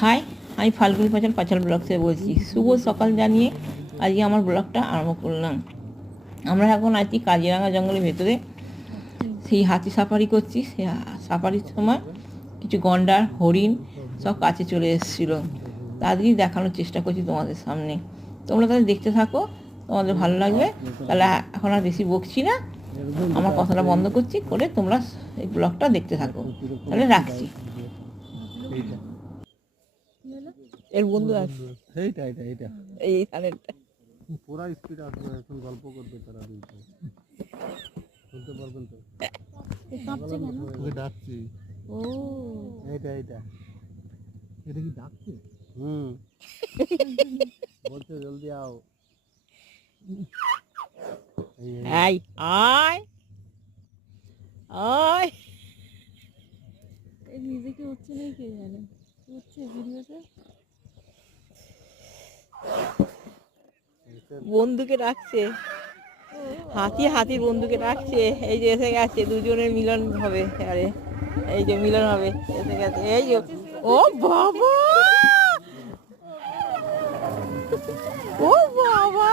High, আমি Falguni পাঁচাল পাঁচাল blog থেকে বলছি। শুভ সকাল জানিয়ে আজকে আমার ব্লগটা আরম্ভ করলাম। আমরা এখন আছি কাজিরাঙা জঙ্গলের ভেতরে, সেই হাতি সাফারি করছি। সেই সাফারির সময় কিছু গন্ডার, হরিণ সব কাছে চলে এসেছিলো, তাদেরই দেখানোর চেষ্টা করছি তোমাদের সামনে। তোমরা তাদের দেখতে থাকো, তোমাদের ভালো লাগবে। তাহলে এখন আর বেশি বকছি না, আমার কথাটা বন্ধ করছি, করে তোমরা এই ব্লগটা দেখতে থাকো। তাহলে রাখছি। এর বন্ধু আছে, এইটা এইটা এইটা এই ধানেরটা। পুরা স্পিড আসবে, এখন গল্প করবে তারা দুইটা, শুনতে পারবেন তো? ওকে ডাকছি। ও এইটা এইটা এটা কি ডাকছে? বলছে জলদি আও। এই আয় আয়। এই নিজেকে হচ্ছে না, কে জানে হচ্ছে ভিডিওতে। বন্ধুকে ডাকছে, হাতির বন্ধুকে ডাকছে। এই যে এসে গেছে, দুজনের মিলন হবে। আরে এই যে মিলন হবে, এসে গেছে। এই যে, ও বাবা, ও বাবা,